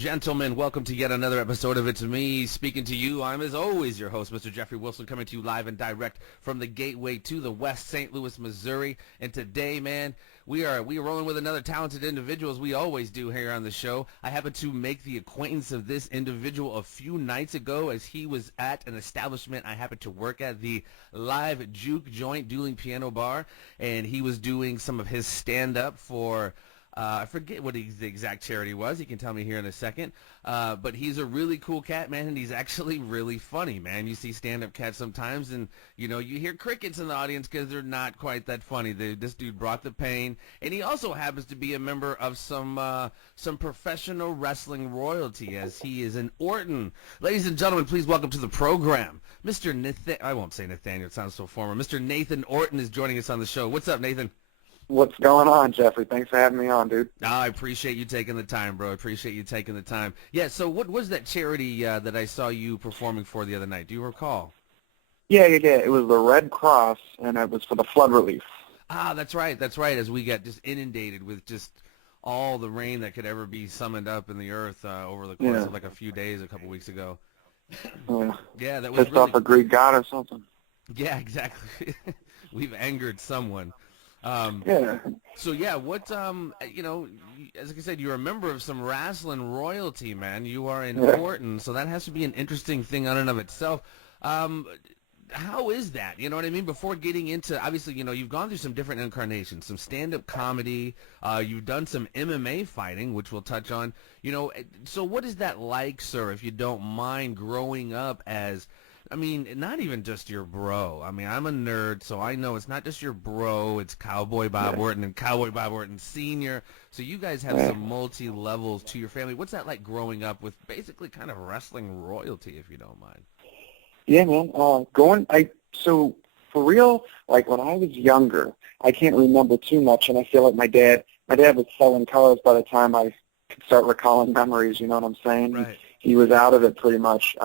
gentlemen, welcome to yet another episode of It's Me Speaking to You. I'm, as always, your host, Mr. Jeffrey Wilson, coming to you live and direct from the gateway to the West St. Louis, Missouri. And today, man, we are rolling with another talented individual, as we always do here on the show. I happened to make the acquaintance of this individual a few nights ago as he was at an establishment I happened to work at, the Live Juke Joint Dueling Piano Bar, and he was doing some of his stand-up for... I forget what the exact charity was. He can tell me here in a second. But he's a really cool cat, man, and he's actually really funny, man. You see stand-up cats sometimes, and, you know, you hear crickets in the audience because they're not quite that funny. This dude brought the pain, and he also happens to be a member of some professional wrestling royalty, as he is an Orton. Ladies and gentlemen, please welcome to the program, Mr. Nathan. I won't say Nathaniel. It sounds so formal. Mr. Nathan Orton is joining us on the show. What's up, Nathan? What's going on, Jeffrey? Thanks for having me on, dude. I appreciate you taking the time, bro. I appreciate you taking the time. Yeah, so what was that charity that I saw you performing for the other night? Do you recall? Yeah. It was the Red Cross, and it was for the flood relief. Ah, that's right. As we got just inundated with just all the rain that could ever be summoned up in the earth over the course of like a few days a couple weeks ago. Yeah, that was pissed off a Greek god or something. Yeah, exactly. We've angered someone. So yeah, what you know, as I said, you're a member of some wrestling royalty, man. You are in Orton, so that has to be an interesting thing on and of itself. How is that? You know what I mean? Before getting into, obviously, you know, you've gone through some different incarnations, some stand-up comedy. You've done some MMA fighting, which we'll touch on. You know, so what is that like, sir? If you don't mind, growing up as, I mean, not even just your bro. I mean, I'm a nerd, so I know it's not just your bro. It's Cowboy Bob Orton and Cowboy Bob Orton Sr. So you guys have some multi-levels to your family. What's that like growing up with basically kind of wrestling royalty, if you don't mind? Yeah, man. So for real, like when I was younger, I can't remember too much, and I feel like my dad was selling cars by the time I could start recalling memories. You know what I'm saying? Right. He was out of it pretty much.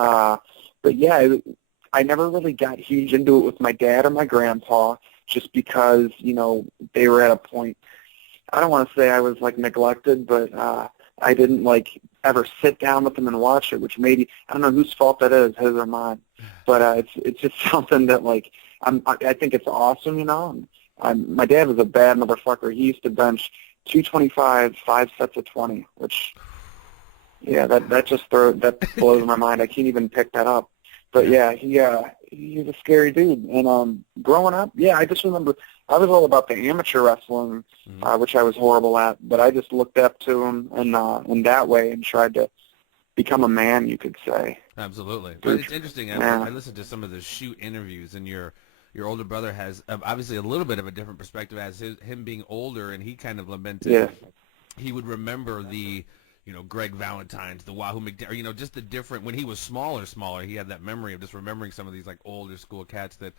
But yeah, I never really got huge into it with my dad or my grandpa, just because, you know, they were at a point, I don't want to say I was like neglected, but I didn't like ever sit down with them and watch it, which maybe, I don't know whose fault that is, his or mine, but it's just something that like, I think it's awesome, you know. My dad was a bad motherfucker. He used to bench 225, 5 sets of 20, which, yeah, that blows my mind. I can't even pick that up. But yeah, he's a scary dude. And growing up, yeah, I just remember I was all about the amateur wrestling, which I was horrible at. But I just looked up to him in that way and tried to become a man, you could say. Absolutely. But it's interesting. I listened to some of the shoot interviews, and your older brother has obviously a little bit of a different perspective as him being older, and he kind of lamented he would remember the, you know, Greg Valentine's, the Wahoo McDaniel, you know, just the different, when he was smaller, he had that memory of just remembering some of these, like, older school cats that,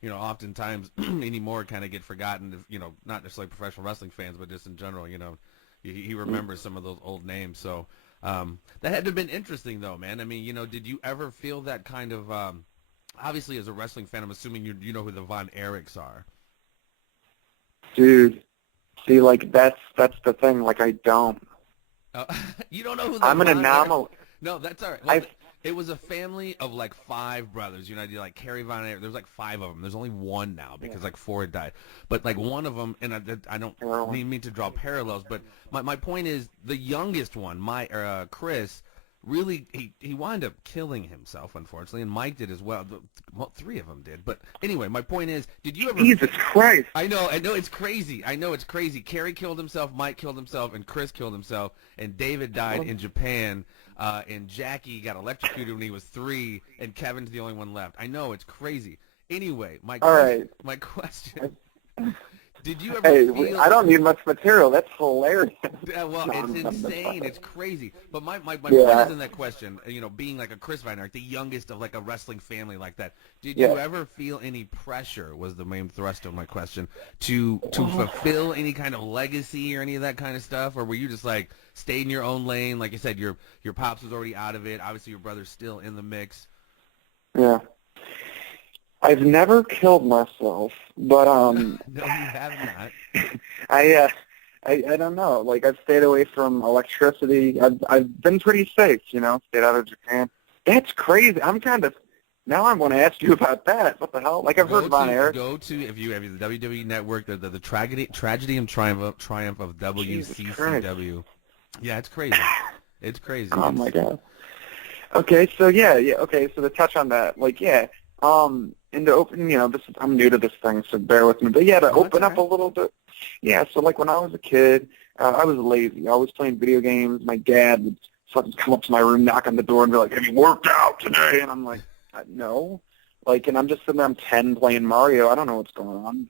you know, oftentimes anymore kind of get forgotten, you know, not necessarily professional wrestling fans, but just in general, you know, he remembers some of those old names. So that had to have been interesting, though, man. I mean, you know, did you ever feel that kind of, obviously as a wrestling fan, I'm assuming you know who the Von Erichs are. Dude, see, like, that's the thing, like, I don't. You don't know who the I'm an anomaly. No, that's all right. Well, it was a family of like 5 brothers. You know, like Kerry Von Erich. There's like 5 of them. There's only 1 now because like 4 had died. But like one of them, and I don't mean to draw parallels, but my point is the youngest one, Chris, really he wound up killing himself, unfortunately, and Mike did as well. Well, 3 of them did. But anyway, my point is, did you ever? Jesus Christ! I know it's crazy. Kerry killed himself, Mike killed himself, and Chris killed himself, and David died in Japan, and Jackie got electrocuted when he was 3, and Kevin's the only one left. I know, it's crazy. Anyway, my question. Did you ever feel... I don't need much material. That's hilarious. Well, it's insane. It's crazy. But my point is in that question, you know, being like a Chris Von Erich, the youngest of like a wrestling family like that, did you ever feel any pressure, was the main thrust of my question, to fulfill any kind of legacy or any of that kind of stuff? Or were you just like, stayed in your own lane? Like you said, your pops was already out of it. Obviously, your brother's still in the mix. Yeah. I've never killed myself, but No, you have not. I don't know. Like, I've stayed away from electricity. I've been pretty safe, you know, stayed out of Japan. That's crazy. Now I want to ask you about that. What the hell? Like, I've heard Von Erich. Go to, if you have the WWE Network, the tragedy and triumph of WCCW. Yeah, it's crazy. It's crazy. Oh, my God. Okay, so yeah, okay, so to touch on that, like, yeah, and to open, you know, I'm new to this thing, so bear with me, but yeah, to open up a little bit, yeah, so like when I was a kid, I was lazy. I was playing video games. My dad would fucking come up to my room, knock on the door, and be like, "Have you worked out today?" And I'm like, "No." Like, and I'm just sitting there, I'm 10 playing Mario. I don't know what's going on.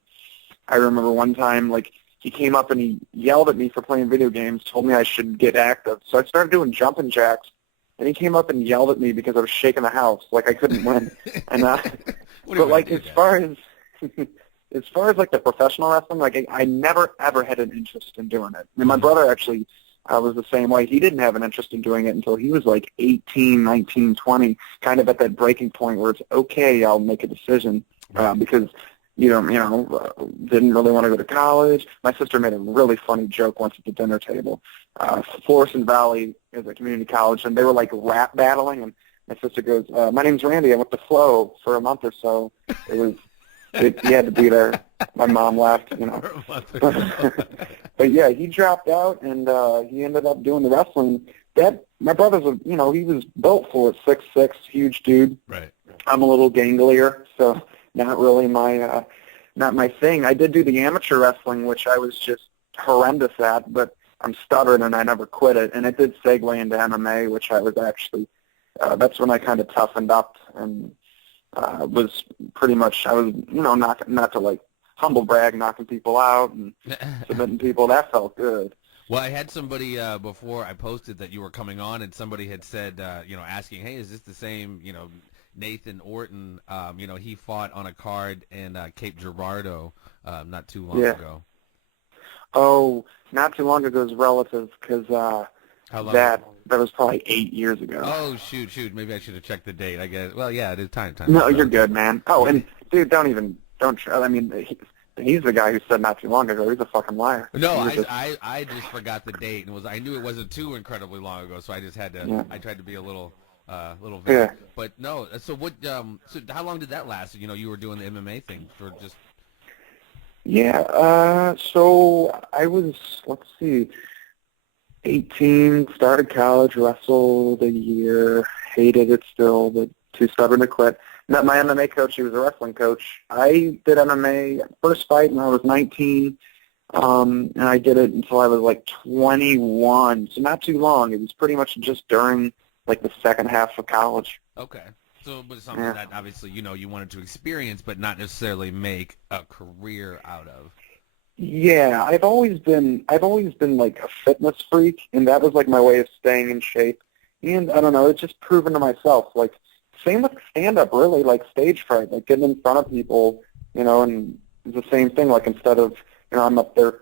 I remember one time, like, he came up and he yelled at me for playing video games, told me I should get active. So I started doing jumping jacks, and he came up and yelled at me because I was shaking the house, like I couldn't win. And but like as far as like the professional wrestling, like I never ever had an interest in doing it. And my brother actually was the same way. He didn't have an interest in doing it until he was like 18, 19, 20, kind of at that breaking point where it's okay, I'll make a decision because didn't really want to go to college. My sister made a really funny joke once at the dinner table. Florissant Valley is a community college, and they were like rap battling, and my sister goes, "My name's Randy. I went to Flow for a month or so." He had to be there. My mom laughed, you know. But yeah, he dropped out, and he ended up doing the wrestling. My brother's, he was built for it, 6'6", huge dude. Right. I'm a little ganglier, so not really not my thing. I did do the amateur wrestling, which I was just horrendous at, but I'm stubborn and I never quit it. And it did segue into MMA, which I was actually, that's when I kind of toughened up and was pretty much, I was, not to like humble brag, knocking people out and submitting people. That felt good. Well, I had somebody before I posted that you were coming on, and somebody had said, asking, "Hey, is this the same, Nathan Orton?" He fought on a card in Cape Girardeau not too long ago. Oh, not too long ago is relative because that was probably 8 years ago. Oh, shoot. Maybe I should have checked the date, I guess. Well, yeah, it is time. No, you're good, man. Oh, and dude, don't try. I mean, he's the guy who said not too long ago. He's a fucking liar. No, I just forgot the date, and I knew it wasn't too incredibly long ago, so I just had to. Yeah. I tried to be a little vague. Yeah. But no. So what? So how long did that last? You were doing the MMA thing for just. Yeah. So I was. Let's see. 18. Started college. Wrestled a year. Hated it still, but too stubborn to quit. Met my MMA coach. He was a wrestling coach. I did MMA first fight when I was 19, and I did it until I was like 21. So not too long. It was pretty much just during like the second half of college. Okay. So, but something that obviously you wanted to experience, but not necessarily make a career out of. Yeah, I've always been like a fitness freak, and that was like my way of staying in shape. And I don't know, it's just proven to myself. Like same with stand-up, really, like stage fright, like getting in front of people, and it's the same thing. Like instead of I'm up there,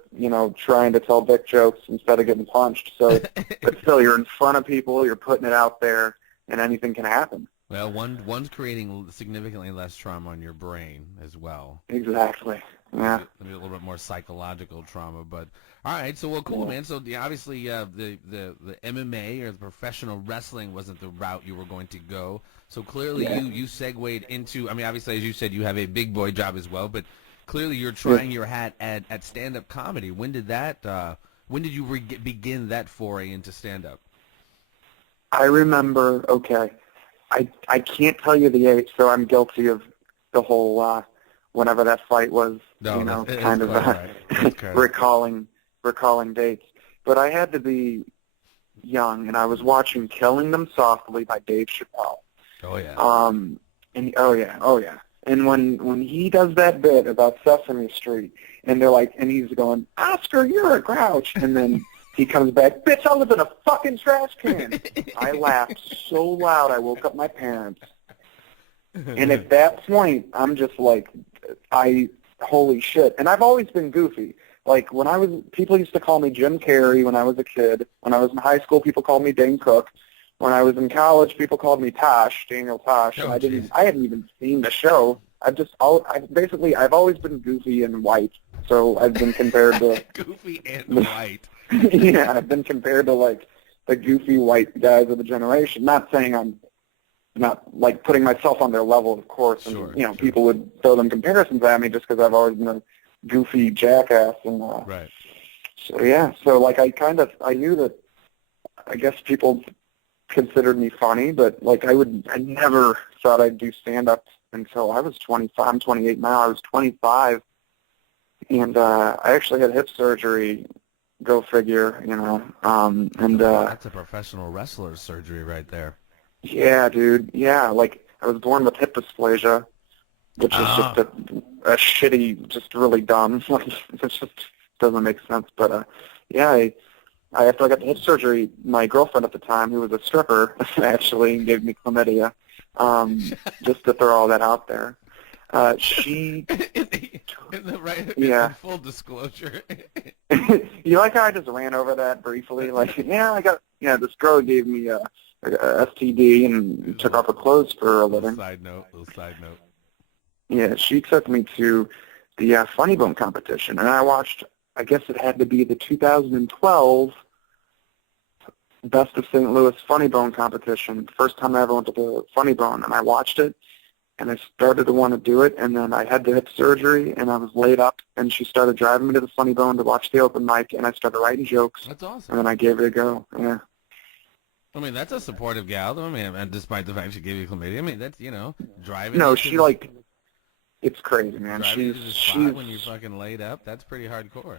trying to tell dick jokes instead of getting punched. So, but still, you're in front of people, you're putting it out there, and anything can happen. Well, one's creating significantly less trauma on your brain as well. Exactly. Yeah. Maybe a little bit more psychological trauma, but all right. So, well, cool, man. So, obviously, the MMA or the professional wrestling wasn't the route you were going to go. So clearly, you segued into. I mean, obviously, as you said, you have a big boy job as well, but clearly, you're trying your hat at stand-up comedy. When did that? When did you begin that foray into stand-up? I remember. Okay. I can't tell you the age, so I'm guilty of the whole whenever that fight was, kind of recalling dates. But I had to be young, and I was watching Killing Them Softly by Dave Chappelle. Oh yeah. Oh yeah. And when he does that bit about Sesame Street, and they're like, and he's going, "Oscar, you're a grouch," and then he comes back, "Bitch, I live in a fucking trash can." I laughed so loud I woke up my parents. And at that point, I'm just like, holy shit. And I've always been goofy. Like, people used to call me Jim Carrey when I was a kid. When I was in high school, people called me Dane Cook. When I was in college, people called me Tosh, Daniel Tosh. Oh, I hadn't even seen the show. I've always been goofy and white. So I've been compared to Goofy and white. yeah, I've been compared to like the goofy white guys of the generation. Not saying I'm not like putting myself on their level, of course. And Sure, people would throw them comparisons at me just because I've always been a goofy jackass. And right. so yeah, so like I knew that. I guess people considered me funny, but like I never thought I'd do stand up until I was 25. I'm 28 now. I was 25, and I actually had hip surgery. Go figure, That's a professional wrestler's surgery right there. Yeah, dude. Yeah, like I was born with hip dysplasia, which is just a shitty, just really dumb. Like it just doesn't make sense. But yeah, after I got the hip surgery, my girlfriend at the time, who was a stripper, actually gave me chlamydia. Just to throw all that out there. She in full disclosure. You like how I just ran over that briefly? Like, this girl gave me a STD and took off her clothes for a living. Little side note. Yeah, she took me to the Funny Bone competition, and I watched, I guess it had to be the 2012 Best of St. Louis Funny Bone competition, first time I ever went to the Funny Bone, and I watched it, and I started to want to do it, and then I had the hip surgery, and I was laid up, and she started driving me to the Funny Bone to watch the open mic, and I started writing jokes. That's awesome. And then I gave it a go, yeah. I mean, that's a supportive gal, though. I mean, and despite the fact she gave you chlamydia, I mean, that's, driving. No, she, it's crazy, man. She's when you're fucking laid up, that's pretty hardcore.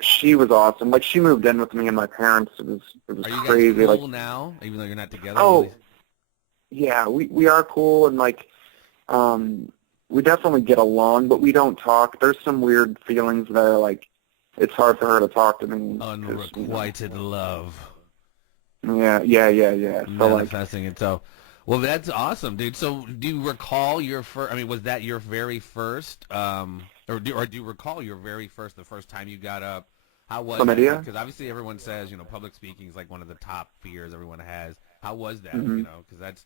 She was awesome. Like, she moved in with me and my parents. It was crazy. Are you guys cool like, now, even though you're not together? Oh, yeah, we are cool, and like, we definitely get along, but we don't talk. There's some weird feelings there. Like, it's hard for her to talk to me. Unrequited love. Yeah. So manifesting it. So, well, that's awesome, dude. So, do you recall your first? I mean, was that your very first? Or do you recall your very first, the first time you got up? How was that? Because obviously everyone says, public speaking is like one of the top fears everyone has. How was that? Mm-hmm. Because that's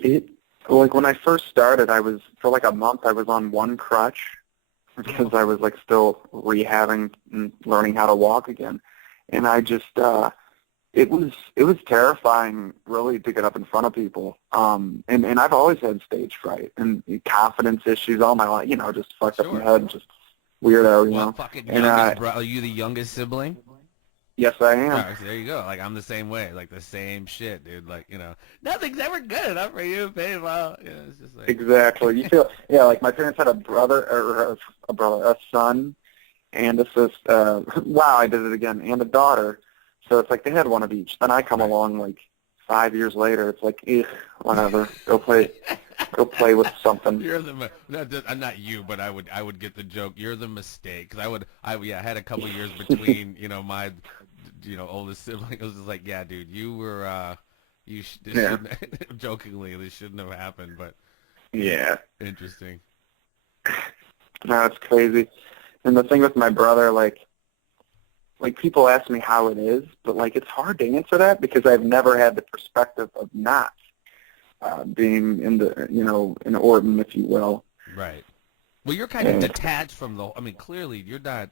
it. Like when I first started, for like a month I was on one crutch because I was like still rehabbing and learning how to walk again, and I just it was terrifying really to get up in front of people. And I've always had stage fright and confidence issues all my life. Just fucked up in the head, just weirdo. Fucking youngest, bro. Are you the youngest sibling? Yes, I am. Right, so there you go. Like, I'm the same way. Like, the same shit, dude. Like, nothing's ever good enough for you, babe. Well, it's just like... Exactly. You feel, like my parents had a son, and a sister. Wow, I did it again. And a daughter. So it's like they had one of each. Then I come along like 5 years later. It's like, whatever. Go play with something. You're not you, but I would get the joke. You're the mistake, because I had a couple years between my oldest sibling. It was just like, yeah, dude, you were jokingly, this shouldn't have happened, but yeah, interesting. No, it's crazy. And the thing with my brother, like people ask me how it is, but like it's hard to answer that because I've never had the perspective of not being in the in Orton, if you will. Right. Well, you're kind of detached from the. I mean, clearly you're not.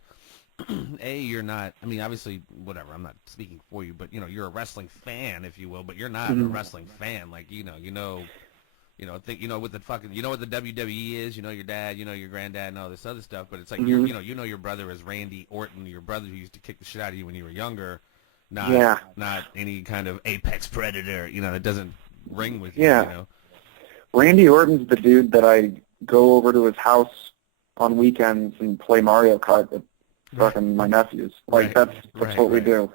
You're not. I mean, obviously, whatever. I'm not speaking for you, but you're a wrestling fan, if you will. But you're not a wrestling fan. Like with the fucking. What the WWE is. Your dad. Your granddad, and all this other stuff. But it's like your brother is Randy Orton, your brother who used to kick the shit out of you when you were younger. Not any kind of apex predator. That doesn't ring with you. Yeah. Randy Orton's the dude that I go over to his house on weekends and play Mario Kart with fucking my nephews. Like that's what we do.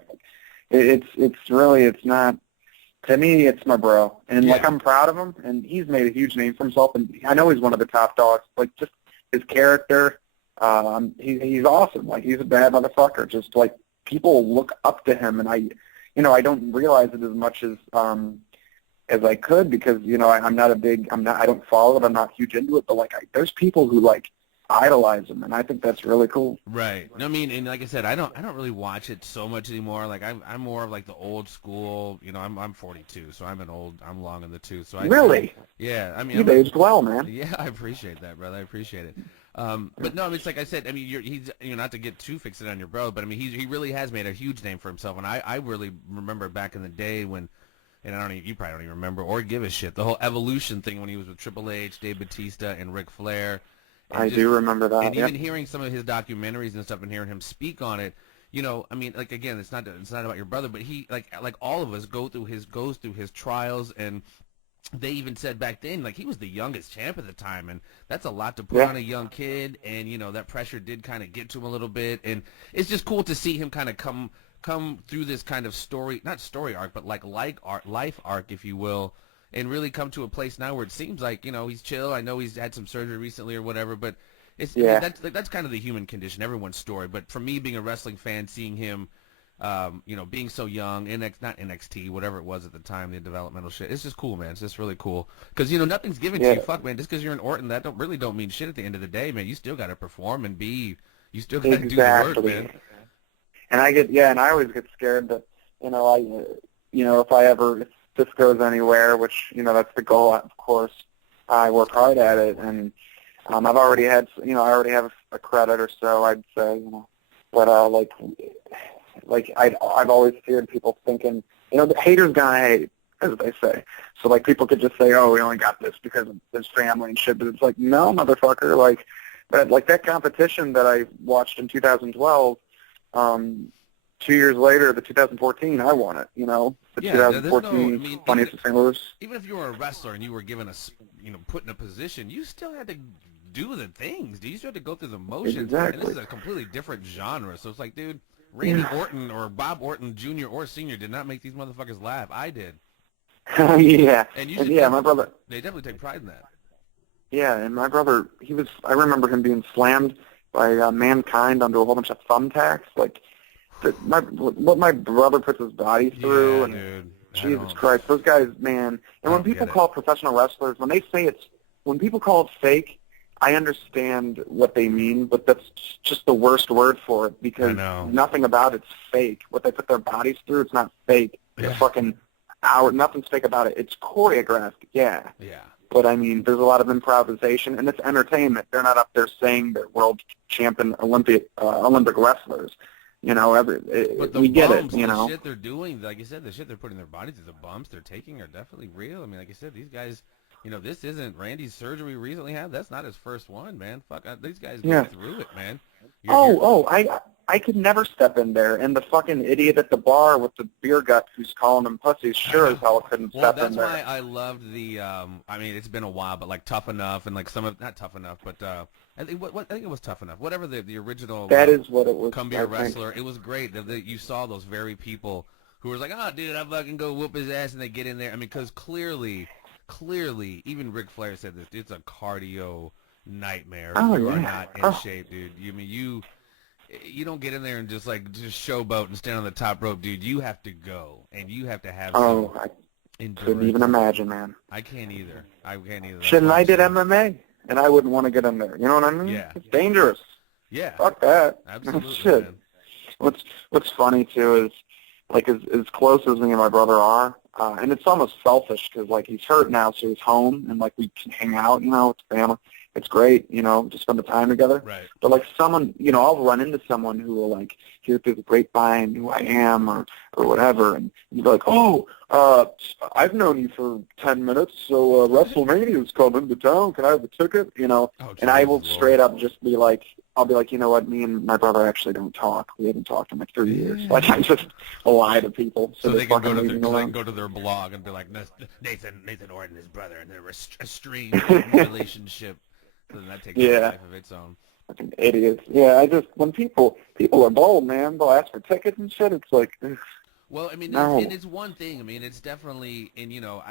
It's not, to me, it's my bro. And like I'm proud of him, and he's made a huge name for himself, and I know he's one of the top dogs. Like just his character, he's awesome. Like he's a bad motherfucker. Just like people look up to him, and I don't realize it as much as I could because I don't follow it. I'm not huge into it, but like there's people who like idolize him, and I think that's really cool. Right. I mean, and like I said, I don't really watch it so much anymore. Like I'm more of like the old school. I'm 42, so I'm long in the tooth. So Really? Yeah. I mean, you've aged well, man. Yeah, I appreciate that, brother. I appreciate it. But no, I mean, it's like I said. I mean, you're not to get too fixated on your brother, but I mean, he really has made a huge name for himself. And I really remember back in the day when, and you probably don't even remember or give a shit, the whole Evolution thing when he was with Triple H, Dave Bautista, and Ric Flair. And I do remember that. And even hearing some of his documentaries and stuff, and hearing him speak on it, you know, I mean, like again, it's not about your brother, but he like all of us goes through his trials, and they even said back then, like, he was the youngest champ at the time, and that's a lot to put on a young kid, and, you know, that pressure did kind of get to him a little bit, and it's just cool to see him kind of come through this kind of not story arc, but life arc, if you will, and really come to a place now where it seems like, you know, he's chill. I know he's had some surgery recently or whatever, but I mean, that's kind of the human condition, everyone's story, but for me, being a wrestling fan, seeing him, you know, being so young, not NXT, whatever it was at the time, the developmental shit. It's just cool, man. It's just really cool. Because, you know, nothing's given to you. Fuck, man. Just because you're in Orton, that don't mean shit at the end of the day, man. You still got to perform and you still got to do the work, man. And I always get scared that, you know, if this goes anywhere, which, you know, that's the goal, of course, I work hard at it. And I already have a credit or so, I'd say, you know. But, I've always feared people thinking, you know, the hater's gonna hate, as they say. So, like, people could just say, oh, we only got this because of his family and shit. But it's like, no, motherfucker. Like that competition that I watched in 2012, 2 years later, the 2014, I won it, you know. The 2014 Funniest of St. Louis. Even if you were a wrestler and you were given put in a position, you still had to do the things. You still had to go through the motions. Exactly. And this is a completely different genre. So it's like, dude, Randy Orton or Bob Orton Jr. or Sr. did not make these motherfuckers laugh. I did. Yeah. And my brother. They definitely take pride in that. Yeah, and my brother, I remember him being slammed by Mankind onto a whole bunch of thumbtacks. Like, what my brother puts his body through. And dude. Jesus Christ, those guys, man. And when people call professional wrestlers, when people call it fake, I understand what they mean, but that's just the worst word for it because nothing about it's fake. What they put their bodies through, it's not fake. Yeah. The fucking hour, nothing's fake about it. It's choreographed, yeah. Yeah. But, I mean, there's a lot of improvisation, and it's entertainment. They're not up there saying they're world champion Olympic wrestlers. You know, we get it, you know. The shit they're doing, like you said, the shit they're putting their bodies through, the bumps they're taking are definitely real. I mean, like you said, these guys, you know, this isn't Randy's surgery recently had. That's not his first one, man. Fuck, these guys go through it, man. I could never step in there, and the fucking idiot at the bar with the beer gut who's calling them pussies sure as hell couldn't step in there. Well, that's why I loved the, I mean, it's been a while, but like Tough Enough and like not Tough Enough, but I think it was Tough Enough. Whatever the original. That is what it was. Come Be a Wrestler. It was great that you saw those very people who were like, oh, dude, I fucking go whoop his ass, and they get in there. I mean, because clearly, even Ric Flair said this. It's a cardio nightmare. You are not in shape, dude. You don't get in there and just showboat and stand on the top rope, dude. You have to go, and you have to have some endurance. Couldn't even imagine, man. I can't either. Shouldn't I did MMA, and I wouldn't want to get in there. You know what I mean? Yeah. It's dangerous. Yeah. Fuck that. Absolutely, Shit. man. What's funny, too, is, like, as close as me and my brother are, and it's almost selfish because, like, he's hurt now, so he's home, and, like, we can hang out, you know, with the family. It's great, you know, to spend the time together. Right. But, like, someone, you know, I'll run into someone who will, like, hear through the grapevine who I am or whatever, and you'll be like, oh, I've known you for 10 minutes, so WrestleMania's coming to town. Can I have a ticket? You know, and I will straight up just be like, I'll be like, you know what, me and my brother actually don't talk. We haven't talked in like 3 years. Like, I just lie to people. So they can go to their blog and be like, Nathan Orton, his brother, and they're a strange relationship. So then that takes a life of its own. Fucking idiots. Yeah, when people are bold, man, they'll ask for tickets and shit. It's like, ugh. Well, I mean, no. it's one thing. I mean, it's definitely, and you know,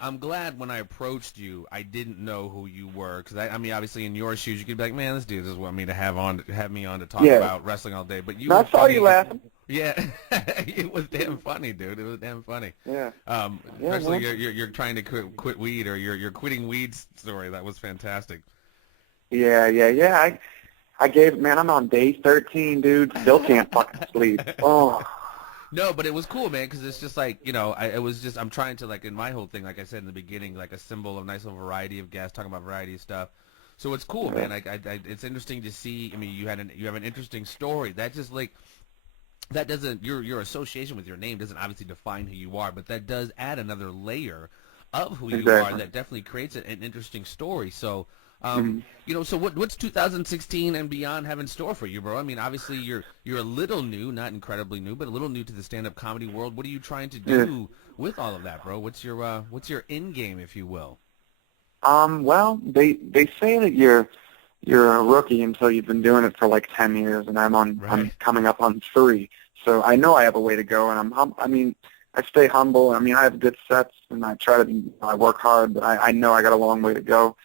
I'm glad when I approached you, I didn't know who you were, because I mean, obviously in your shoes, you could be like, man, this dude just want me to have me on to talk about wrestling all day. But you, I saw you laughing. Yeah, it was damn funny, dude. It was damn funny. Yeah. Especially you're trying to quit weed, or you're quitting weed story. That was fantastic. Yeah. I gave, man, I'm on day 13, dude. Still can't fucking sleep. Oh. No, but it was cool, man, because it's just like, you know, I'm trying to, like, in my whole thing, like I said in the beginning, like, assemble a nice little variety of guests, talking about variety of stuff. So it's cool, man. It's interesting to see. I mean, you have an interesting story. That just like that doesn't your association with your name doesn't obviously define who you are, but that does add another layer of who you are. That definitely creates an interesting story. So, so what's 2016 and beyond have in store for you, bro? I mean, obviously you're a little new, not incredibly new, but a little new to the stand-up comedy world. What are you trying to do with all of that, bro? What's your end game, if you will? Well, they say that you're a rookie until you've been doing it for like 10 years, and I'm coming up on 3. So I know I have a way to go, and I stay humble. I mean, I have good sets, and I work hard, but I know I got a long way to go.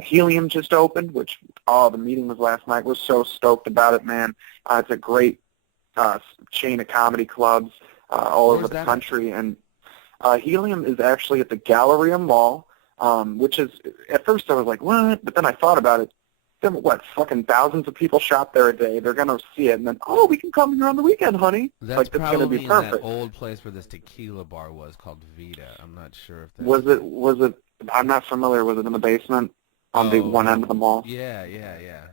Helium just opened, which the meeting was last night. We're so stoked about it, man. It's a great chain of comedy clubs all over the country, and Helium is actually at the Galleria Mall, which is, at first I was like, what? But then I thought about it. Then fucking thousands of people shop there a day. They're going to see it, and then, we can come here on the weekend, honey. That's going to be perfect. That old place where this tequila bar was called Vita. I'm not sure if that was it, I'm not familiar. Was it in the basement on the one end of the mall? Yeah.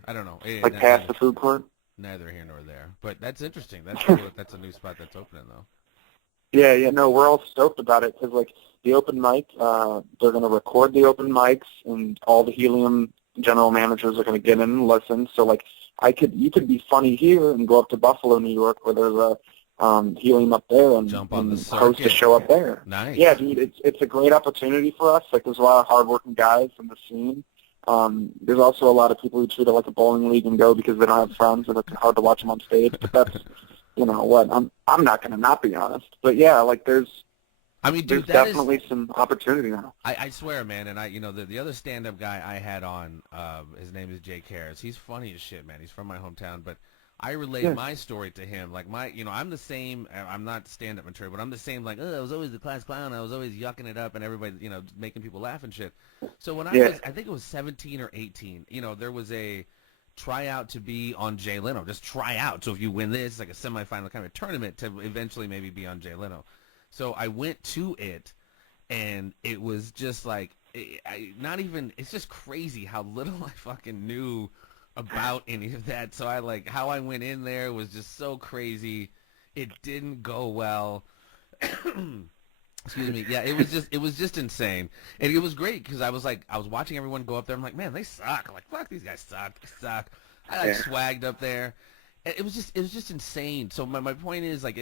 I don't know. Like past the food court? Neither here nor there. But that's interesting. That's cool. That's a new spot that's opening, though. Yeah, no, we're all stoked about it because, like, the open mic, they're going to record the open mics, and all the Helium general managers are going to get in and listen. So, like, you could be funny here and go up to Buffalo, New York, where there's a Helium up there, and host a show up there. Nice. Yeah, dude, it's a great opportunity for us. Like, there's a lot of hardworking guys in the scene. There's also a lot of people who treat it like a bowling league and go because they don't have friends, and it's hard to watch them on stage. But that's, you know what, I'm not going to not be honest. But, yeah, like, there's definitely some opportunity now. I swear, man, and the other stand-up guy I had on, his name is Jake Harris. He's funny as shit, man. He's from my hometown, but I relate my story to him. Like, I'm the same. I'm not stand-up material, but I'm the same. Like, I was always the class clown. I was always yucking it up, and everybody, making people laugh and shit. So when I think it was 17 or 18. There was a tryout to be on Jay Leno. Just try out. So if you win this, it's like a semifinal kind of tournament to eventually maybe be on Jay Leno. So I went to it, and it was just like, it's just crazy how little I fucking knew about any of that. So how I went in there was just so crazy. It didn't go well. Excuse me. Yeah, it was just insane. And it was great because I was watching everyone go up there. I'm like, man, they suck. I'm like, fuck, these guys suck. They suck. I swagged up there. It was just insane. So my point is, like,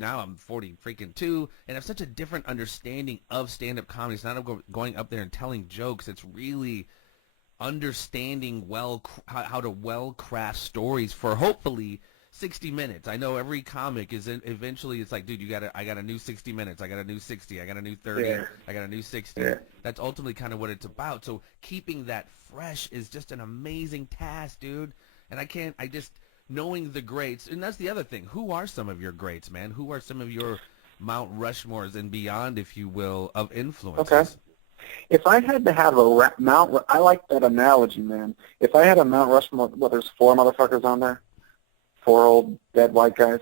now I'm 40 freaking 2, and I have such a different understanding of stand-up comedy. It's not going up there and telling jokes. It's really understanding how to craft stories for hopefully 60 minutes. I know every comic is eventually it's like, dude, I got a new 60 minutes. I got a new 60. I got a new 30. Yeah. I got a new 60. Yeah. That's ultimately kind of what it's about. So keeping that fresh is just an amazing task, dude. And knowing the greats, and that's the other thing. Who are some of your greats, man? Who are some of your Mount Rushmores and beyond, if you will, of influences? Okay. If I had to have I like that analogy, man. If I had a Mount Rushmore, there's 4 motherfuckers on there? 4 old dead white guys?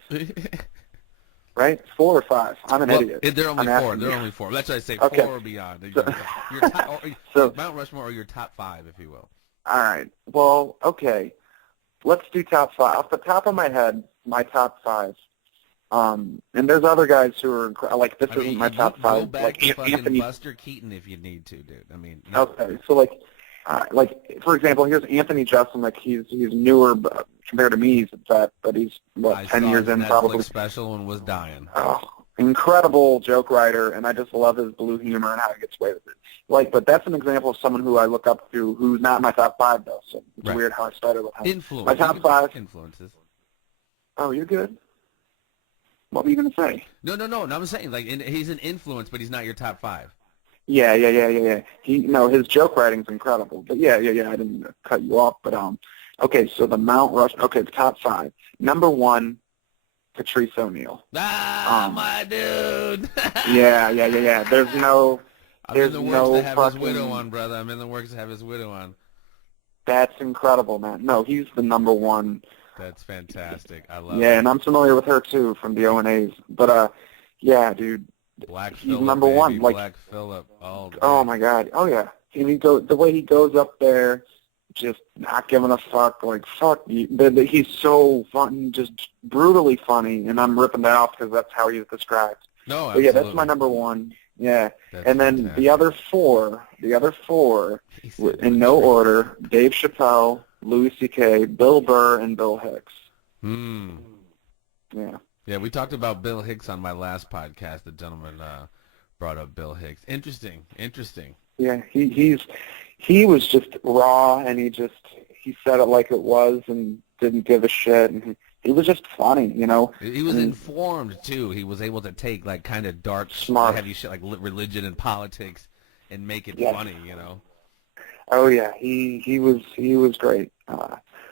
Right? 4 or 5? I'm an idiot. They're only 4. They're only 4. That's what I say, okay. 4 or beyond. Your Mount Rushmore or your top 5, if you will. All right. Well, okay. Let's do top 5. Off the top of my head, my top 5. And there's other guys who are like this isn't my top 5. Go back to fucking Buster Keaton if you need to, dude. I mean. No. Okay, so like for example, here's Anthony Justin. Like he's newer compared to me. He's vet, but he's 10 years in probably. Netflix special and was dying. Oh, incredible joke writer, and I just love his blue humor and how he gets away with it. But that's an example of someone who I look up to who's not my top 5 though. So it's weird how I started with him. Influence. My top 5 influences. Oh, you're good. What were you gonna say? No. I'm saying he's an influence, but he's not your top 5. Yeah. His joke writing's incredible. But yeah. I didn't cut you off, but okay. So the Mount Rush. Okay, the top 5. Number 1, Patrice O'Neal. My dude. Yeah. There's no. I'm in the works to have his widow on, brother. I'm in the works to have his widow on. That's incredible, man. No, he's the number 1. That's fantastic. I love it. Yeah, and I'm familiar with her too from the O&As. But yeah, dude. Black he's Phillip, number 1. Like Black Phillip. Oh my God. Oh yeah. And the way he goes up there just not giving a fuck, like, fuck you. He's so fun, just brutally funny, and I'm ripping that off because that's how he's described. No, but absolutely. yeah, that's my number one. Yeah. That's and then fantastic. the other four, in no order: Dave Chappelle, Louis C.K., Bill Burr, and Bill Hicks. Yeah. Yeah, we talked about Bill Hicks on my last podcast. The gentleman brought up Bill Hicks. Interesting. Yeah, he was just raw, and he said it like it was and didn't give a shit. And he was just funny, you know. He was informed too. He was able to take like kind of dark, smart, heavy shit like religion and politics and make it funny, you know. Oh yeah, he was great.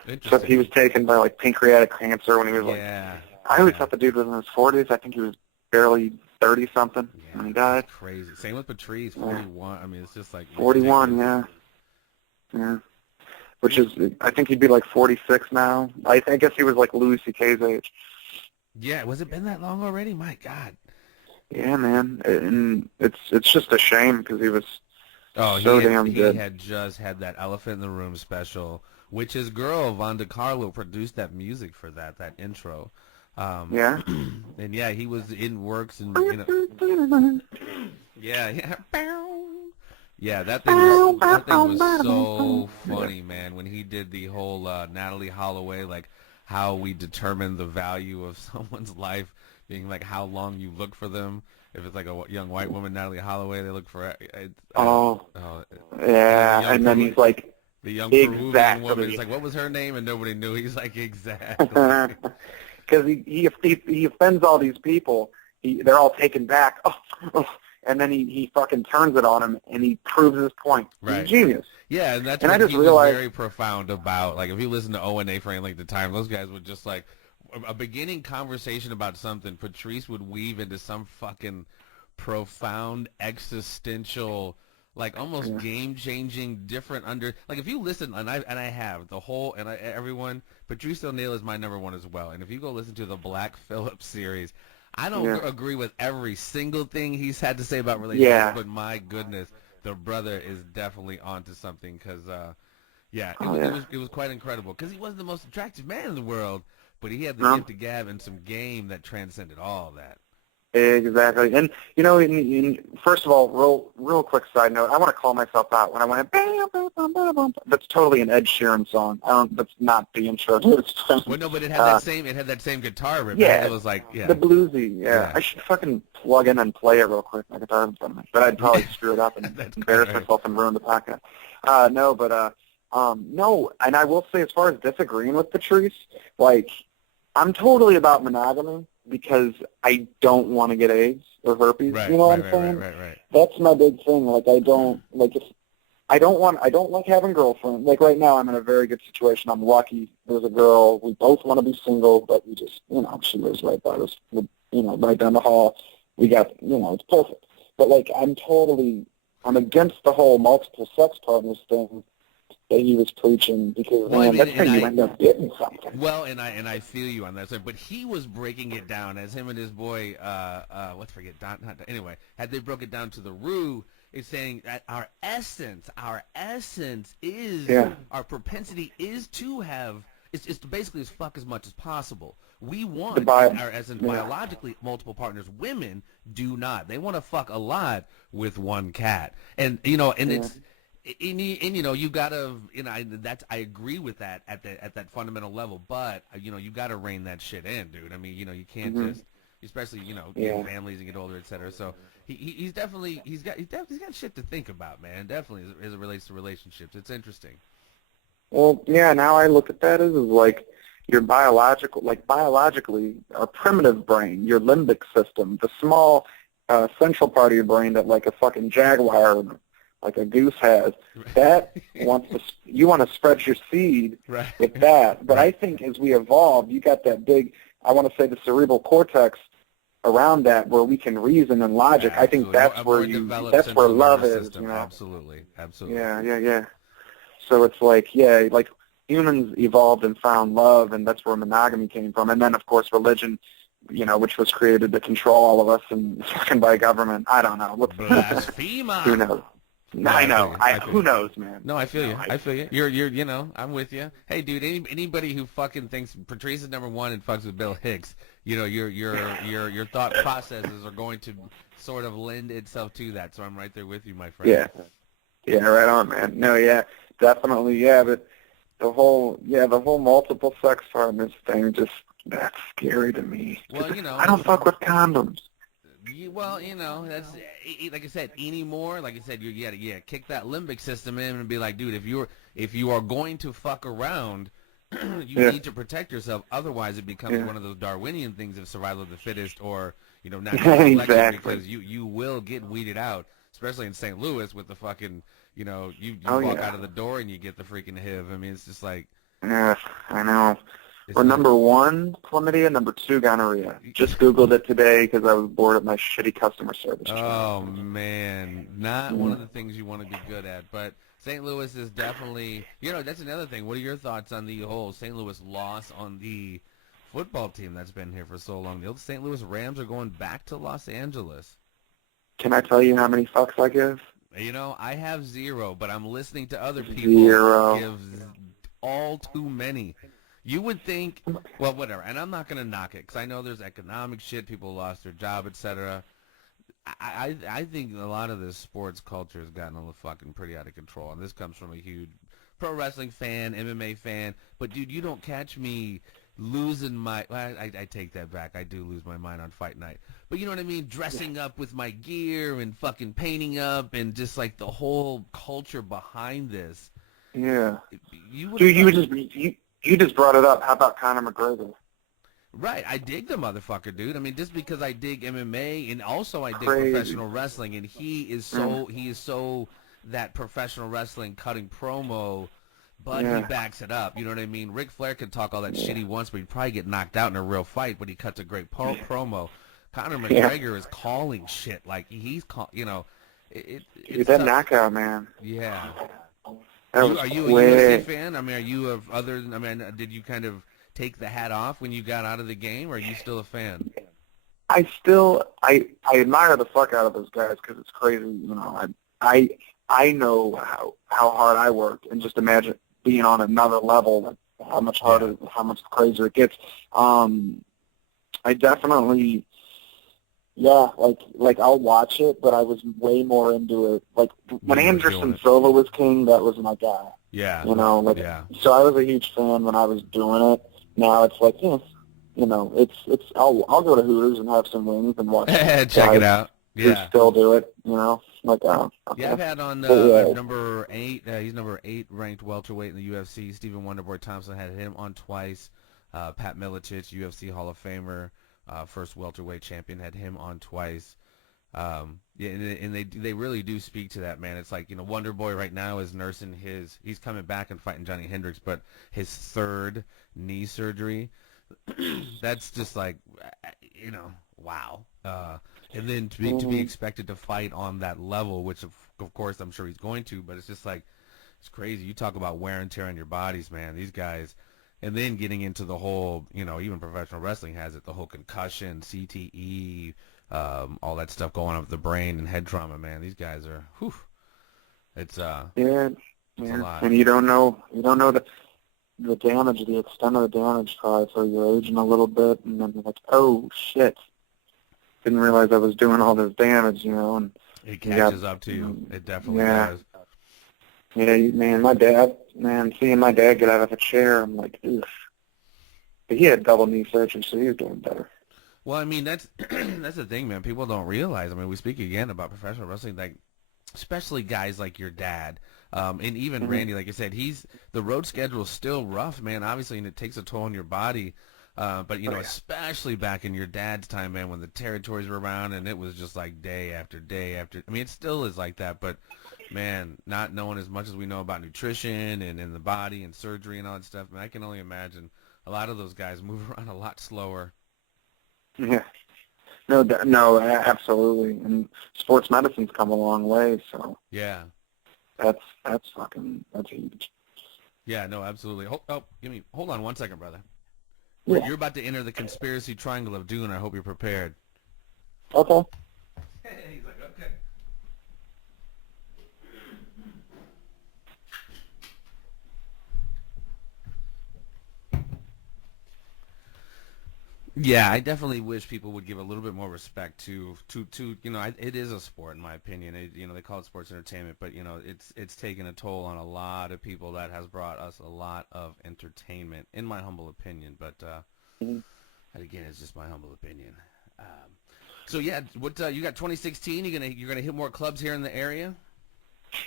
Except he was taken by like pancreatic cancer when he was like. I always thought the dude was in his 40s. I think he was barely 30-something when he died. Crazy. Same with Patrice, 41. I mean, it's just like 41, yeah. Which is, I think he'd be like 46 now. I guess he was like Louis C.K.'s age. Yeah, was it been that long already? My God. Yeah, man. And it's just a shame because he was so damn good. He had just had that Elephant in the Room special, which his girl, Vonda Carlo, produced that music for that intro. Yeah. And yeah, he was in works and, you know. Yeah. Yeah, that thing was so funny, man, when he did the whole Natalie Holloway, like how we determine the value of someone's life being like how long you look for them. If it's like a young white woman, Natalie Holloway, they look for yeah, and then he's like, the young Peruvian woman, it's like, what was her name? And nobody knew. He's like, exactly. Because he offends all these people. They're all taken back. And then he fucking turns it on him, and he proves his point. Right. He's a genius. Yeah, and that's and what I just he realized, was very profound about. Like, if you listen to O&A for any length of time, those guys would just, like, a beginning conversation about something, Patrice would weave into some fucking profound, existential, like, almost game-changing, different like, if you listen, and I have, the whole, everyone, Patrice O'Neal is my number one as well, and if you go listen to the Black Phillip series, I don't agree with every single thing he's had to say about relationships, but my goodness, the brother is definitely onto something because, it was quite incredible because he wasn't the most attractive man in the world, but he had the gift of gab and some game that transcended all that. Exactly. And, you know, first of all, real quick side note, I want to call myself out when I went, bam, bam, bam, bam, bam. That's totally an Ed Sheeran song. That's not the intro to it. Well, no, but it had that same guitar riff. Yeah. It was like, the bluesy, I should fucking plug in and play it real quick. My guitar's in front of me. But I'd probably screw it up and embarrass myself and ruin the podcast. No, and I will say as far as disagreeing with Patrice, like, I'm totally about monogamy because I don't want to get AIDS or herpes. Right, you know what I'm saying? Right. That's my big thing. Like, I don't like having girlfriends. Like, right now I'm in a very good situation. I'm lucky. There's a girl. We both want to be single, but we just, she lives right by us, right down the hall. We got, it's perfect. But, like, I'm against the whole multiple sex partners thing that he was preaching because, that's how you end up getting something. Well, and I feel you on that side, but he was breaking it down as him and his boy, anyway, had they broke it down to the root, it's saying that our essence is, our propensity is to have, it's to basically as fuck as much as possible. We want our essence biologically multiple partners. Women do not. They want to fuck a lot with one cat, and it's. And you gotta, I agree with that at that fundamental level, but you gotta rein that shit in, dude. I mean, you can't just, especially get families and get older, etc. So he's got shit to think about, man. Definitely as it relates to relationships, it's interesting. Well, yeah. Now I look at that as like your biologically, our primitive brain, your limbic system, the small central part of your brain that like a fucking jaguar. Like a goose has, that you want to spread your seed with that. But I think as we evolve, you got that big, I want to say the cerebral cortex around that where we can reason and logic. I think that's where love is. Absolutely. Yeah. So it's like, like humans evolved and found love, and that's where monogamy came from. And then, of course, religion, which was created to control all of us and fucking by government. I don't know. Blasphemer. Who knows? No, I I feel know. you. Who knows, man? No, I feel you. I feel you. You're, I'm with you. Hey, dude, anybody who fucking thinks Patrice is number one and fucks with Bill Hicks, your thought processes are going to sort of lend itself to that. So I'm right there with you, my friend. Yeah. Yeah, right on, man. No, yeah, definitely, yeah, but the whole multiple sex partners thing, that's scary to me. Well, I don't fuck with condoms. Well, that's like I said. Anymore, like I said, you gotta kick that limbic system in and be like, dude, if you are going to fuck around, you need to protect yourself. Otherwise, it becomes one of those Darwinian things of survival of the fittest, or natural selection, exactly. because you will get weeded out, especially in St. Louis with the fucking you walk out of the door and you get the freaking HIV. I mean, it's just like. Yeah, I know. We're number 1, chlamydia, number 2, gonorrhea. Just Googled it today because I was bored at my shitty customer service. Oh, man. Not one of the things you want to be good at. But St. Louis is definitely, that's another thing. What are your thoughts on the whole St. Louis loss on the football team that's been here for so long? The old St. Louis Rams are going back to Los Angeles. Can I tell you how many fucks I give? I have 0, but I'm listening to other people 0. give all too many. You would think, well, whatever, and I'm not going to knock it because I know there's economic shit, people lost their job, etc. I think a lot of this sports culture has gotten a little fucking pretty out of control, and this comes from a huge pro wrestling fan, MMA fan, but dude, you don't catch me losing my, I take that back, I do lose my mind on fight night, but you know what I mean, dressing up with my gear and fucking painting up and just like the whole culture behind this. Yeah. You just brought it up. How about Conor McGregor? Right, I dig the motherfucker, dude. I mean, just because I dig MMA and also I dig Crazy. professional wrestling, and he is so that professional wrestling cutting promo, but he backs it up. You know what I mean? Ric Flair could talk all that shit he wants, but he'd probably get knocked out in a real fight. But he cuts a great promo. Conor McGregor is calling shit like he's it's that knockout, man. Yeah. Are you a UFC fan? I mean, are you of other? I mean, did you kind of take the hat off when you got out of the game, or are you still a fan? I admire the fuck out of those guys because it's crazy. I know how hard I worked, and just imagine being on another level, how much harder, how much crazier it gets. I definitely. Yeah, like I'll watch it, but I was way more into it. Like when Anderson Silva was king, that was my guy. Yeah. So I was a huge fan when I was doing it. Now it's like, it's I'll go to Hooters and have some wings and watch. Check it out. Yeah. Who still do it, like okay. Yeah, I've had on number 8. He's number 8 ranked welterweight in the UFC. Stephen Wonderboy Thompson had him on twice. Pat Miletich, UFC Hall of Famer. First welterweight champion, had him on twice. And they really do speak to that, man. It's like, Wonder Boy right now is nursing he's coming back and fighting Johnny Hendricks, but his 3rd knee surgery, that's just like, wow. And then to be expected to fight on that level, which of course I'm sure he's going to, but it's just like, it's crazy. You talk about wear and tear on your bodies, man. These guys. And then getting into the whole, even professional wrestling has it, the whole concussion, CTE, all that stuff going on with the brain and head trauma, man. These guys are, whew. It's a lot. And you don't know the damage, the extent of the damage probably for you're aging a little bit, and then you're like, oh shit, didn't realize I was doing all this damage, and it catches up to you. It definitely does. Yeah, seeing my dad get out of a chair, I'm like, oof. But he had double knee surgery, so he was doing better. Well, I mean, that's that's the thing, man. People don't realize. I mean, we speak again about professional wrestling, like especially guys like your dad, and even Randy. Like I said, the road schedule is still rough, man. Obviously, and it takes a toll on your body. But especially back in your dad's time, man, when the territories were around and it was just like day after day after. I mean, it still is like that, but man, not knowing as much as we know about nutrition and in the body and surgery and all that stuff, man, I can only imagine a lot of those guys move around a lot slower. Yeah. No, absolutely. And sports medicine's come a long way, so. Yeah. That's huge. Yeah, no, absolutely. Hold on one second, brother. Yeah. You're about to enter the conspiracy triangle of doom. I hope you're prepared. Okay. He's like, okay. Yeah, I definitely wish people would give a little bit more respect to it is a sport in my opinion. They call it sports entertainment, but it's taken a toll on a lot of people that has brought us a lot of entertainment, in my humble opinion. But Mhm. and again, it's just my humble opinion. So yeah, what you got? 2016. You're gonna hit more clubs here in the area.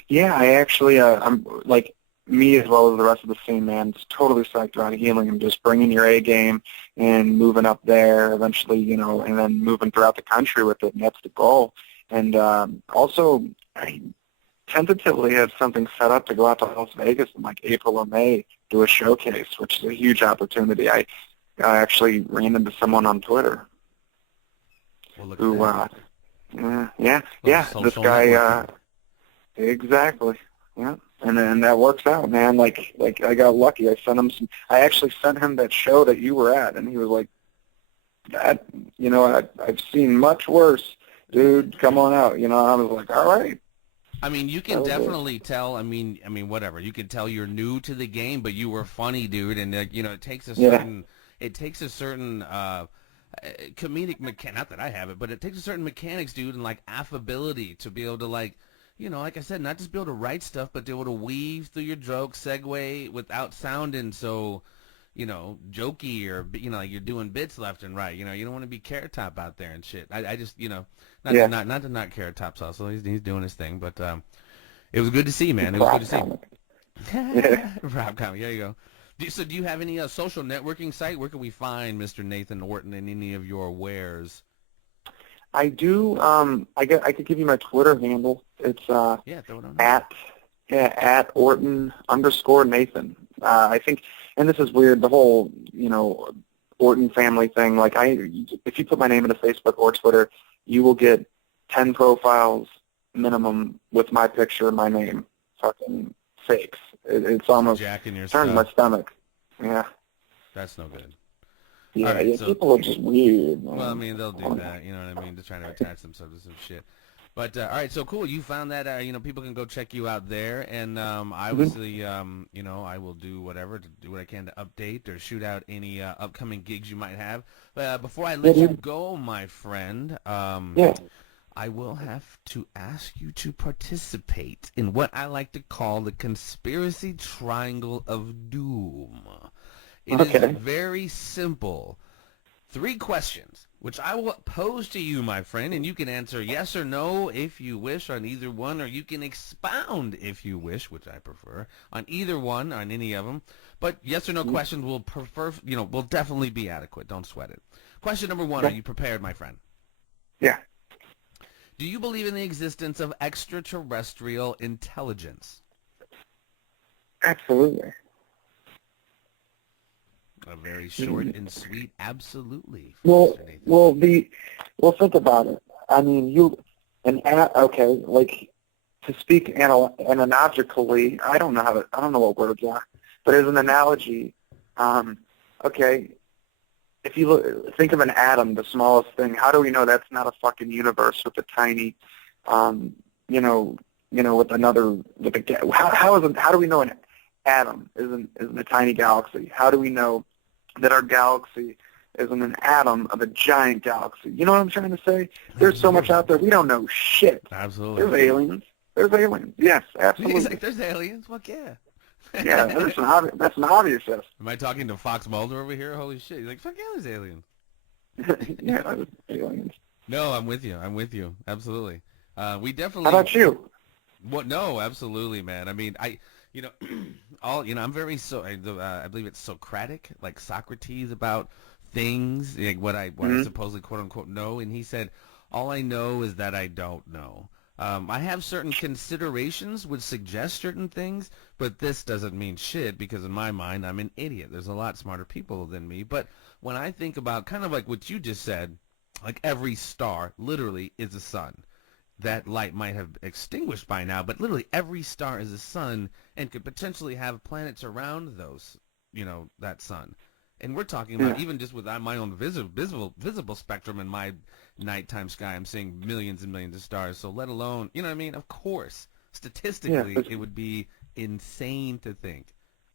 Yeah, I actually, I'm like me as well as the rest of the scene, man. It's totally psyched around healing and just bringing your A game and moving up there eventually, and then moving throughout the country with it. And that's the goal. And also, I tentatively have something set up to go out to Las Vegas in like April or May, do a showcase, which is a huge opportunity. I actually ran into someone on Twitter Well, look who, at that. yeah, this Social guy. networking. Exactly. Yeah. And then that works out, man. Like I got lucky. I actually sent him that show that you were at, and he was like, "That, I've seen much worse, dude. Come on out." I was like, "All right." I mean, you can definitely tell. Whatever. You can tell you're new to the game, but you were funny, dude. And it takes a certain, comedic mechanic. Not that I have it, but it takes a certain mechanics, dude, and like affability to be able to like like I said, not just be able to write stuff, but be able to weave through your jokes, segue without sounding so, jokey or, like you're doing bits left and right. You don't want to be Carrot Top out there and shit. I just, not to knock Carrot Top's hustle. He's doing his thing, but it was good to see, man. It was good to see. Yeah. Rob Comic, there you go. Do you have any social networking site? Where can we find Mr. Nathan Orton and any of your wares? I do. I could give you my Twitter handle. It's throw it on at Orton_Nathan. I think, and this is weird. The whole Orton family thing. Like if you put my name into Facebook or Twitter, you will get 10 profiles minimum with my picture and my name. Fucking fakes. It's almost jacking your turns stuff. my stomach. Yeah. That's no good. Yeah, right, so, people are just weird, man. Well, I mean, they'll do that, you know what I mean, to try to attach themselves to some shit. But, all right, so cool. You found that, people can go check you out there. And obviously, I will do whatever to do what I can to update or shoot out any upcoming gigs you might have. Before I let you go, my friend, I will have to ask you to participate in what I like to call the conspiracy triangle of doom. It is very simple. 3 questions, which I will pose to you, my friend, and you can answer yes or no if you wish on either one, or you can expound if you wish, which I prefer, on either one, on any of them. But yes or no questions will definitely be adequate. Don't sweat it. Question number 1, are you prepared, my friend? Yeah. Do you believe in the existence of extraterrestrial intelligence? Absolutely. A very short and sweet absolutely. Well, think about it. I mean, like to speak analogically, I don't know what words are, but as an analogy, if you think of an atom, the smallest thing, how do we know that's not a fucking universe with a tiny, how do we know an atom isn't a tiny galaxy? How do we know that our galaxy isn't an atom of a giant galaxy? You know what I'm trying to say? There's so much out there. We don't know shit. Absolutely. There's aliens. Yes, absolutely. He's like, there's aliens? Fuck yeah. Yeah, that's an obvious yes. Am I talking to Fox Mulder over here? Holy shit. He's like, fuck yeah, there's aliens. Yeah, there's aliens. No, I'm with you. Absolutely. We definitely... How about you? Well, no, absolutely, man. I mean, I'm very I believe it's Socratic, like Socrates about things, like what I supposedly quote unquote know, and he said, all I know is that I don't know. I have certain considerations which suggest certain things, but this doesn't mean shit because in my mind I'm an idiot. There's a lot smarter people than me. But when I think about kind of like what you just said, like every star literally is a sun. That light might have extinguished by now, but literally every star is a sun and could potentially have planets around those, that sun. And we're talking about even just with my own visible spectrum in my nighttime sky, I'm seeing millions and millions of stars. So let alone, you know what I mean? Of course, statistically, it would be insane to think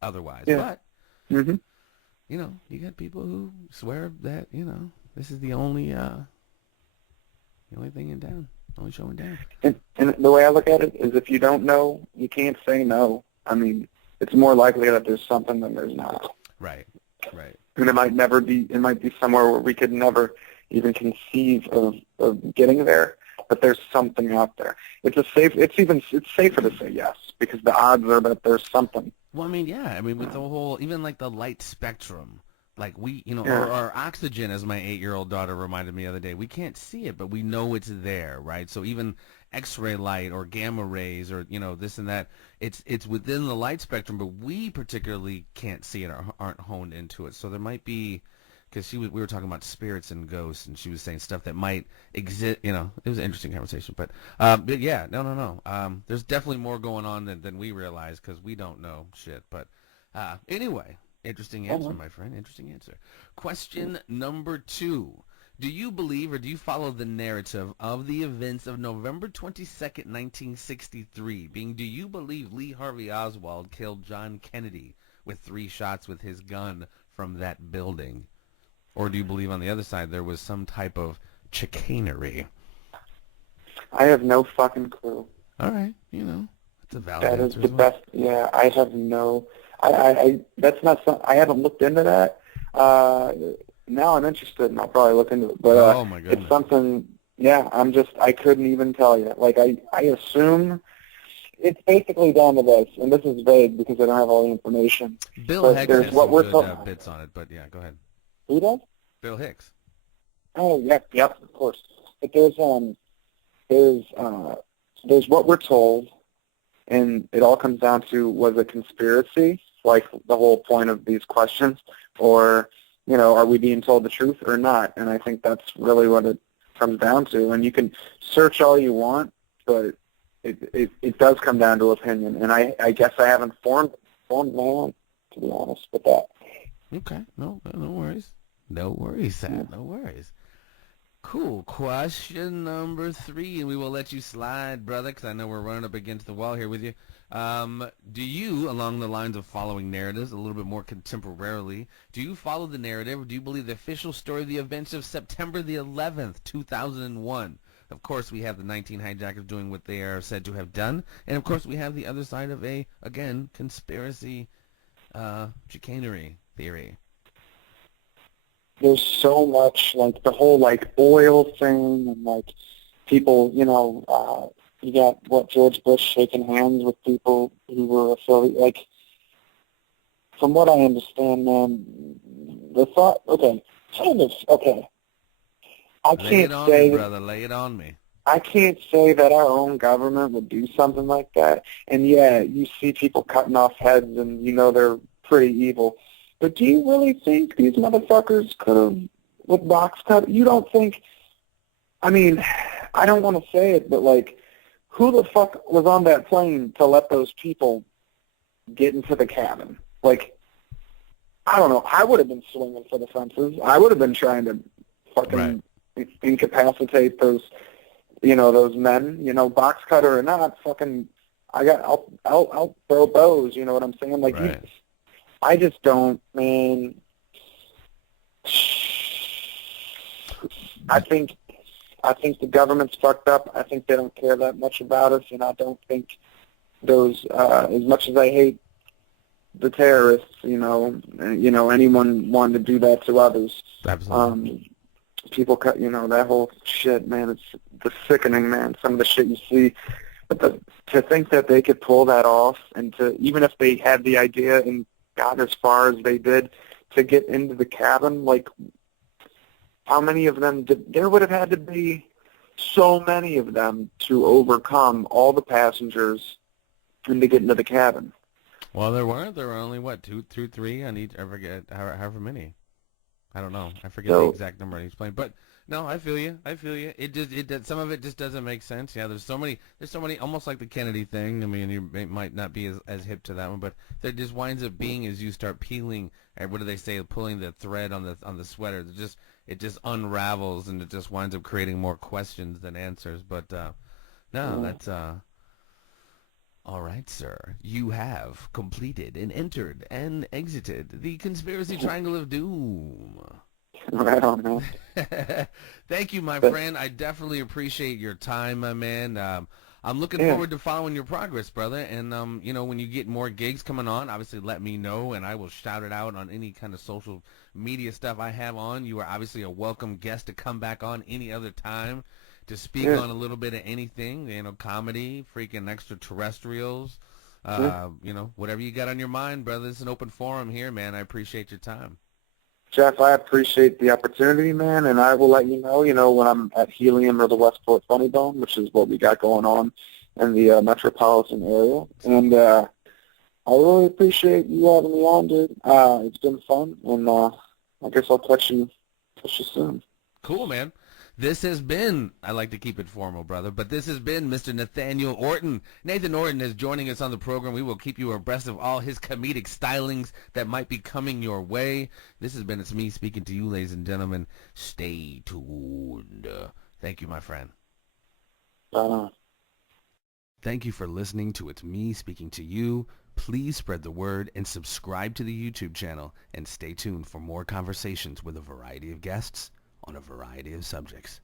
otherwise. Yeah. But you got people who swear that, this is the only thing in town, only show in town. And the way I look at it is, if you don't know, you can't say no. I mean, it's more likely that there's something than there's not. Right, right. And it might be somewhere where we could never even conceive of getting there, but there's something out there. It's safer to say yes, because the odds are that there's something. Well, I mean, yeah. I mean, with the whole, even like the light spectrum, like we, Yeah. or oxygen, as my 8-year-old daughter reminded me the other day, we can't see it, but we know it's there, right? So even X-ray light or gamma rays or, this and that, it's within the light spectrum, but we particularly can't see it or aren't honed into it. So there might be, because we were talking about spirits and ghosts, and she was saying stuff that might exist. It was an interesting conversation. But yeah, no. There's definitely more going on than we realize, because we don't know shit. But anyway, interesting answer, my friend. Interesting answer. Question number 2. Do you believe, or do you follow the narrative of the events of November 22nd, 1963? Do you believe Lee Harvey Oswald killed John Kennedy with 3 shots with his gun from that building? Or do you believe on the other side there was some type of chicanery? I have no fucking clue. All right, that's a valid That is answer the as well. best. Yeah, I have no. That's not some. I haven't looked into that. Now I'm interested, and I'll probably look into it. But Oh my goodness. it's something. Yeah, I couldn't even tell you. Like I assume it's basically down to this, and this is vague because I don't have all the information. Bill But Hicks there's has what some we're good told. bits on it, but yeah, go ahead. Who does? Bill Hicks. Oh, yep, of course. But there's what we're told, and it all comes down to, was it conspiracy, like the whole point of these questions, or are we being told the truth or not? And I think that's really what it comes down to. And you can search all you want, but it does come down to opinion. And I guess I haven't formed my own, to be honest with that. Okay, no worries. No worries, Sam. No worries. Cool. Question number 3, and we will let you slide, brother, because I know we're running up against the wall here with you. Do you, along the lines of following narratives a little bit more contemporarily, do you follow the narrative, or do you believe the official story of the events of September the 11th, 2001? Of course, we have the 19 hijackers doing what they are said to have done, and of course, we have the other side of again, conspiracy, chicanery theory. There's so much, like the whole oil thing, and people, you got George Bush shaking hands with people who were affiliated. From what I understand, man, the thought, okay. I Lay can't it on say, me, brother. Lay it on me. I can't say that our own government would do something like that. And yeah, you see people cutting off heads, and they're pretty evil. But do you really think these motherfuckers could have, with box cut? You don't think? I mean, I don't want to say it, but who the fuck was on that plane to let those people get into the cabin? I don't know. I would have been swinging for the fences. I would have been trying to fucking incapacitate those, those men. Box cutter or not, fucking. I'll throw bows. You know what I'm saying? Right. I just don't, man. I think the government's fucked up. I think they don't care that much about us, and I don't think those, as much as I hate the terrorists, anyone wanting to do that to others. Absolutely. People cut, that whole shit, man. It's sickening, man. Some of the shit you see. But to think that they could pull that off, and even if they had the idea and got as far as they did to get into the cabin, how many of them there would have had to be so many of them to overcome all the passengers and to get into the cabin. Well, there were only, 2, 2, 3 on each, I forget, however many. I don't know. I forget the exact number on each plane. But no, I feel you. Some of it just doesn't make sense. Yeah, there's so many, almost like the Kennedy thing. I mean, you might not be as hip to that one, but there just winds up being, as you start peeling, what do they say, pulling the thread on the sweater, it just unravels, and it just winds up creating more questions than answers. But no, that's All right, sir. You have completed and entered and exited the conspiracy triangle of doom. Right on, man. Thank you, my But friend. I definitely appreciate your time, my man. I'm looking yeah, forward to following your progress, brother. And when you get more gigs coming on, obviously let me know, and I will shout it out on any kind of social media stuff I have on. You are obviously a welcome guest to come back on any other time to speak yeah, on a little bit of anything, comedy, freaking extraterrestrials, yeah. whatever you got on your mind, brother. It's an open forum here, man. I appreciate your time. Jeff, I appreciate the opportunity, man, and I will let you know, when I'm at Helium or the Westport Funny Bone, which is what we got going on in the metropolitan area. And I really appreciate you having me on, dude. It's been fun, and I guess I'll catch you soon. Cool, man. This has been, I like to keep it formal, brother, but this has been Mr. Nathaniel Orton. Nathan Orton is joining us on the program. We will keep you abreast of all his comedic stylings that might be coming your way. This has been, it's me speaking to you, ladies and gentlemen. Stay tuned. Thank you, my friend. Thank you for listening to It's Me Speaking to You. Please spread the word and subscribe to the YouTube channel, and stay tuned for more conversations with a variety of guests on a variety of subjects.